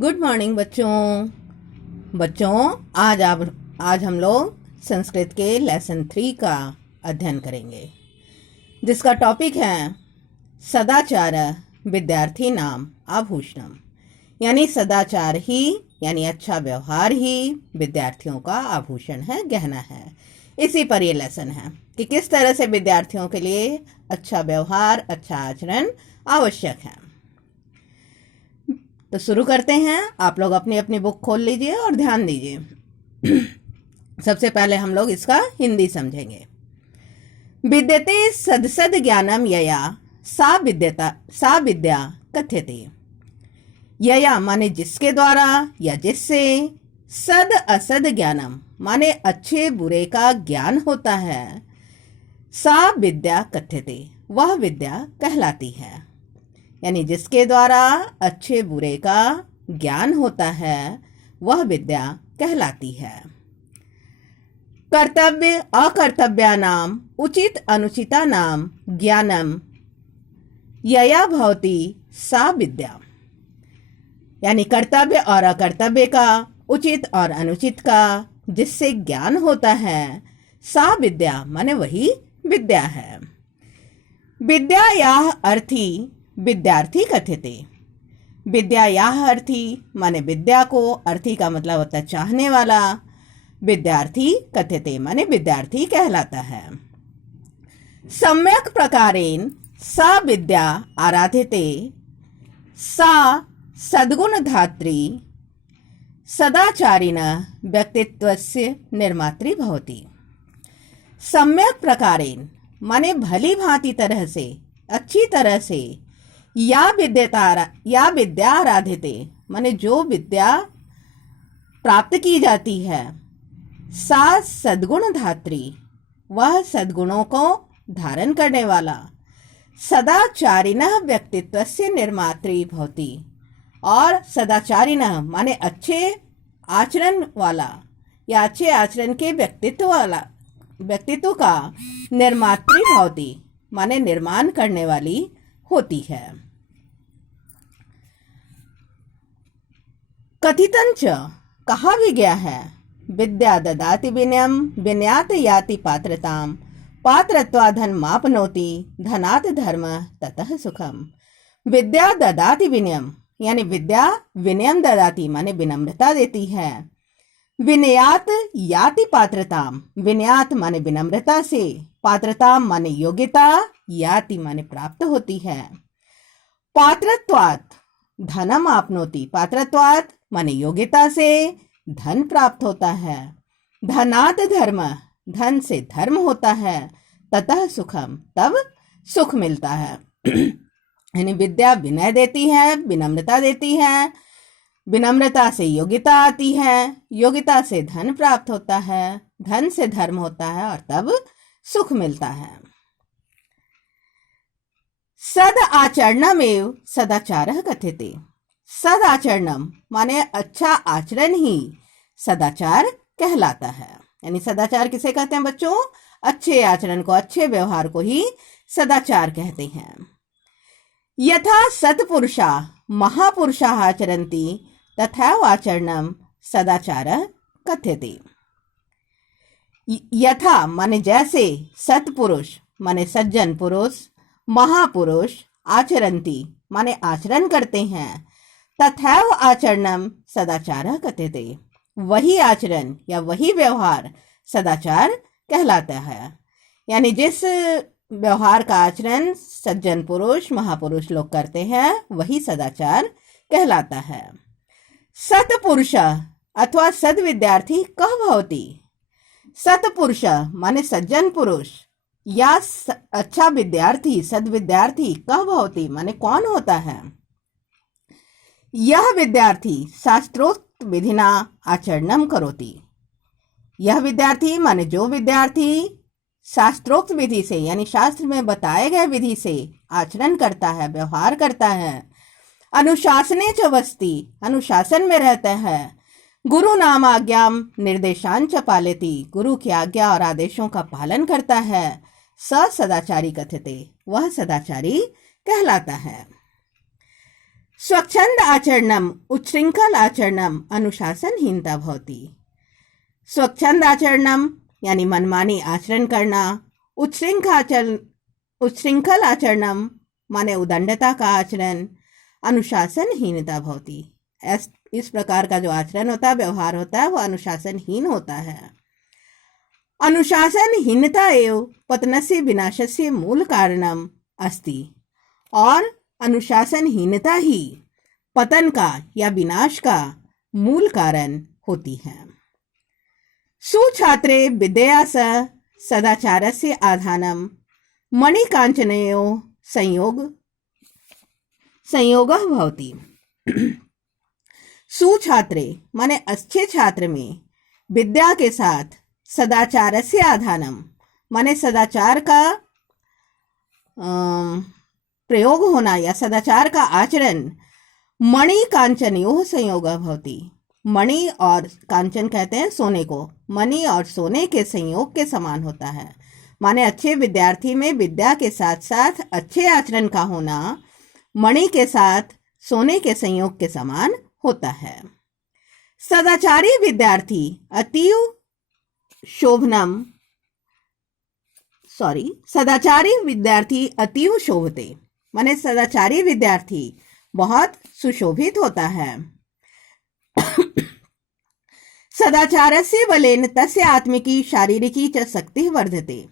Good morning बच्चों आज हम लोग संस्कृत के लेसन 3 का अध्ययन करेंगे, जिसका टॉपिक है सदाचार विद्यार्थी नाम आभूषणम। यानी सदाचार ही यानी अच्छा व्यवहार ही विद्यार्थियों का आभूषण है, गहना है। इसी पर ये लेसन है कि किस तरह से विद्यार्थियों के लिए अच्छा व्यवहार, अच्छा आचरण आवश्यक है। तो शुरू करते हैं। आप लोग अपनी अपनी बुक खोल लीजिए और ध्यान दीजिए। सबसे पहले हम लोग इसका हिंदी समझेंगे। विद्यते सदसद ज्ञानम यया सा विद्या कथ्यते। यया माने जिसके द्वारा या जिससे, सद असद ज्ञानम माने अच्छे बुरे का ज्ञान होता है, सा विद्या कथ्यते वह विद्या कहलाती है। यानी जिसके द्वारा अच्छे बुरे का ज्ञान होता है वह विद्या कहलाती है। कर्तव्य अकर्तव्यानाम उचित अनुचितानाम ज्ञानम यया भवति सा विद्या। यानी कर्तव्य और अकर्तव्य का, उचित और अनुचित का जिससे ज्ञान होता है, सा विद्या माने वही विद्या है। विद्या या अर्थी विद्यार्थी कथ्यते। विद्या या अर्थी माने विद्या को, अर्थी का मतलब होता है चाहने वाला, विद्यार्थी कथ्यते माने विद्यार्थी कहलाता है। सम्यक प्रकारेण सा विद्या आराध्यते सा सद्गुण धात्री सदाचारिण व्यक्तित्वस्य निर्मात्री भवति। सम्यक प्रकारेण माने भली भांति तरह से, अच्छी तरह से, या विद्या आराध्यते माने जो विद्या प्राप्त की जाती है, सा सद्गुण धात्री वह सद्गुणों को धारण करने वाला, सदाचारिणः व्यक्तित्वस्य निर्मात्री भवति और सदाचारिणः माने अच्छे आचरण वाला या अच्छे आचरण के व्यक्तित्व का निर्मात्री भवति माने निर्माण करने वाली होती है। कथितंच कहा भी गया है, विद्या ददाति विनयम विनयात याति पात्रताम पात्रत्वा धन मापनोति धनात् धर्म ततः सुखम। विद्या ददाति विनयम यानी विद्या विनयम ददाति माने विनम्रता देती है। विनयात याति पात्रताम, विनयात माने विनम्रता से, पात्रताम माने योग्यता, याति माने प्राप्त होती है। पात्रत्वात् धनम आपनोति, पात्रत्वात् माने योग्यता से धन प्राप्त होता है। धनात् धर्म, धन से धर्म होता है। ततः सुखम, तब सुख मिलता है। यानी विद्या विनय देती है, विनम्रता देती है, विनम्रता से योग्यता आती है, योग्यता से धन प्राप्त होता है, धन से धर्म होता है और तब सुख मिलता है। सद आचरणमेव सदाचारः कथ्यते। सद आचरणम माने अच्छा आचरण ही सदाचार कहलाता है। यानी सदाचार किसे कहते हैं बच्चों? अच्छे आचरण को, अच्छे व्यवहार को ही सदाचार कहते हैं। यथा सत्पुरुषा महापुरुषा आचरन्ति तथा आचरणम सदाचारः कथ्यते। यथा माने जैसे, सत्पुरुष माने सज्जन पुरुष, महापुरुष आचरन्ति माने आचरण करते हैं, तथैव आचरणम सदाचारः कथ्यते वही आचरण या वही व्यवहार सदाचार कहलाता है। यानी जिस व्यवहार का आचरण सज्जन पुरुष, महापुरुष लोग करते हैं वही सदाचार कहलाता है। सत्पुरुष अथवा सद विद्यार्थी कह भवति। सत्पुरुष माने सज्जन पुरुष या अच्छा विद्यार्थी, सद विद्यार्थी कह भवति माने कौन होता है? यह विद्यार्थी शास्त्रोक्त विधिना आचरणम करोति। यह विद्यार्थी माने जो विद्यार्थी शास्त्रोक्त विधि से यानी शास्त्र में बताए गए विधि से आचरण करता है, व्यवहार करता है। अनुशासने च वस्ति, अनुशासन में रहता है। गुरु नाम आज्ञाम निर्देशांच पालयति, गुरु की आज्ञा और आदेशों का पालन करता है। स सदाचारी कथ्यते, वह सदाचारी कहलाता है। स्वच्छंद आचरणम उच्छृंखल आचरणम अनुशासनहीनता भवति। स्वच्छंद आचरणम यानी मनमानी आचरण करना, उच्छृंखल आचरणम माने उदंडता का आचरण, अनुशासनहीनता भवति। इस प्रकार का जो आचरण होता है, व्यवहार होता है, वो अनुशासनहीन होता है। अनुशासनहीनता एव पतनस्य विनाशस्य मूल कारणम अस्ति। और अनुशासनहीनता ही पतन का या विनाश का मूल कारण होती है। सुछात्रे विद्यया सह सदाचारस्य आधानम मणिकांचनयोः संयोगः भवति। सुछात्रे माने अच्छे छात्र में विद्या के साथ सदाचारस्य आधानम माने सदाचार का प्रयोग होना या सदाचार का आचरण मणि कांचनयोः संयोगः भवति। मणि और कांचन कहते हैं सोने को, मणि और सोने के संयोग के समान होता है। माने अच्छे विद्यार्थी में विद्या के साथ साथ अच्छे आचरण का होना मणि के साथ सोने के संयोग के समान होता है। सदाचारी विद्यार्थी अतीव शोभते माने सदाचारी विद्यार्थी बहुत सुशोभित होता है। सदाचारस्य बलेन तस्य आत्मिकी शारीरिकी च शक्ति वर्धते।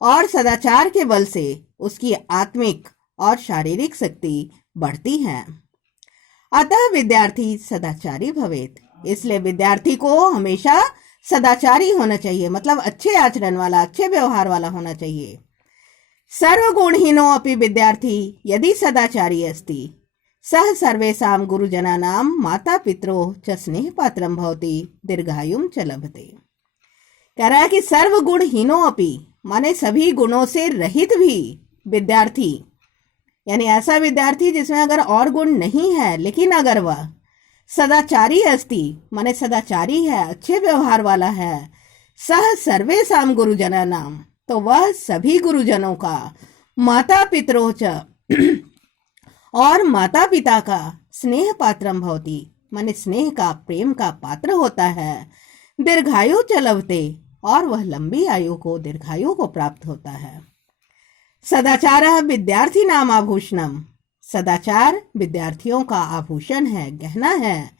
और सदाचार के बल से उसकी आत्मिक और शारीरिक शक्ति बढ़ती है। अतः विद्यार्थी सदाचारी भवेत्। इसलिए विद्यार्थी को हमेशा सदाचारी होना चाहिए, मतलब अच्छे आचरण वाला, अच्छे व्यवहार वाला होना चाहिए। सर्वगुणहीनो अपि विद्यार्थी यदि सदाचारी अस्ति सह सर्वेषां गुरुजनानां माता पित्रोः च स्नेह पात्रं भवति दीर्घायुं च लभते। कह रहा है कि सर्वगुणहीनो अपि माने सभी गुणों से रहित भी विद्यार्थी, यानी ऐसा विद्यार्थी जिसमें अगर और गुण नहीं है लेकिन अगर वह सदाचारी अस्ति माने सदाचारी है, अच्छे व्यवहार वाला है, सह सर्वेषां गुरुजनानां तो वह सभी गुरुजनों का, माता पितरों च और माता पिता का स्नेह पात्रम भवति माने स्नेह का, प्रेम का पात्र होता है। दीर्घायु च लभते और वह लंबी आयु को, दीर्घायु को प्राप्त होता है। सदाचारः विद्यार्थिनाम् आभूषणम्। सदाचार विद्यार्थियों का आभूषण है, गहना है।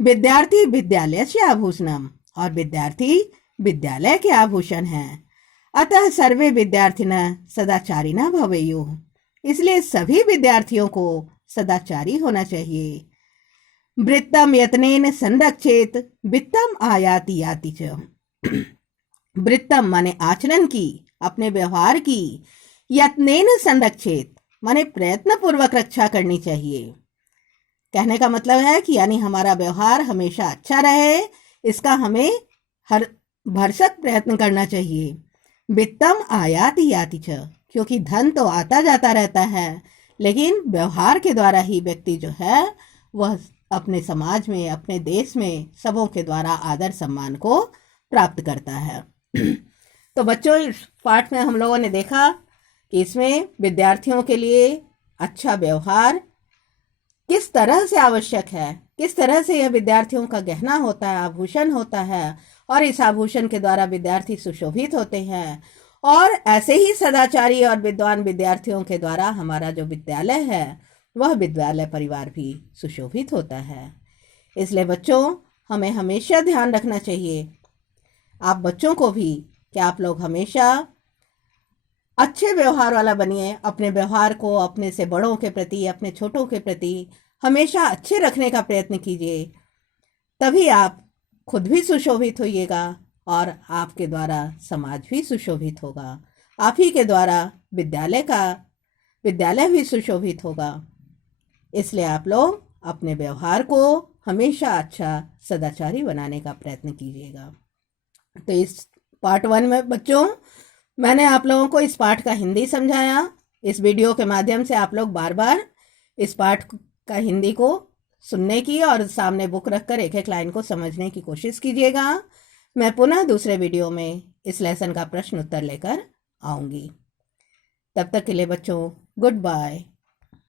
विद्यार्थी विद्यालयस्य आभूषणम् और विद्यार्थी विद्यालय के आभूषण है। अतः सर्वे विद्यार्थिनः सदाचारिणः भवेयुः। इसलिए सभी विद्यार्थियों को सदाचारी होना चाहिए। वृत्तम यत्नेन संरक्षेत वित्तम आयाति याति च। वृत्तम माने आचरण की, अपने व्यवहार की, यत्नेन संरक्षेत माने प्रयत्न पूर्वक रक्षा करनी चाहिए। कहने का मतलब है कि यानी हमारा व्यवहार हमेशा अच्छा रहे, इसका हमें हर भरसक प्रयत्न करना चाहिए। वित्तम आयाति याति च, क्योंकि धन तो आता जाता रहता है, लेकिन व्यवहार के द्वारा ही व्यक्ति जो है वह अपने समाज में, अपने देश में सबों के द्वारा आदर सम्मान को प्राप्त करता है। तो बच्चों, इस पाठ में हम लोगों ने देखा कि इसमें विद्यार्थियों के लिए अच्छा व्यवहार किस तरह से आवश्यक है, किस तरह से यह विद्यार्थियों का गहना होता है, आभूषण होता है, और इस आभूषण के द्वारा विद्यार्थी सुशोभित होते हैं। और ऐसे ही सदाचारी और विद्वान विद्यार्थियों के द्वारा हमारा जो विद्यालय है वह विद्यालय परिवार भी सुशोभित होता है। इसलिए बच्चों, हमें हमेशा ध्यान रखना चाहिए, आप बच्चों को भी, कि आप लोग हमेशा अच्छे व्यवहार वाला बनिए। अपने व्यवहार को अपने से बड़ों के प्रति, अपने छोटों के प्रति हमेशा अच्छे रखने का प्रयत्न कीजिए। तभी आप खुद भी सुशोभित होइएगा और आपके द्वारा समाज भी सुशोभित होगा। आप ही के द्वारा विद्यालय भी सुशोभित होगा। इसलिए आप लोग अपने व्यवहार को हमेशा अच्छा सदाचारी बनाने का प्रयत्न कीजिएगा। तो इस पार्ट 1 में बच्चों मैंने आप लोगों को इस पाठ का हिंदी समझाया। इस वीडियो के माध्यम से आप लोग बार बार इस पाठ का हिंदी को सुनने की और सामने बुक रखकर एक एक लाइन को समझने की कोशिश कीजिएगा। मैं पुनः दूसरे वीडियो में इस लेसन का प्रश्न उत्तर लेकर आऊंगी। तब तक के लिए बच्चों, गुड बाय।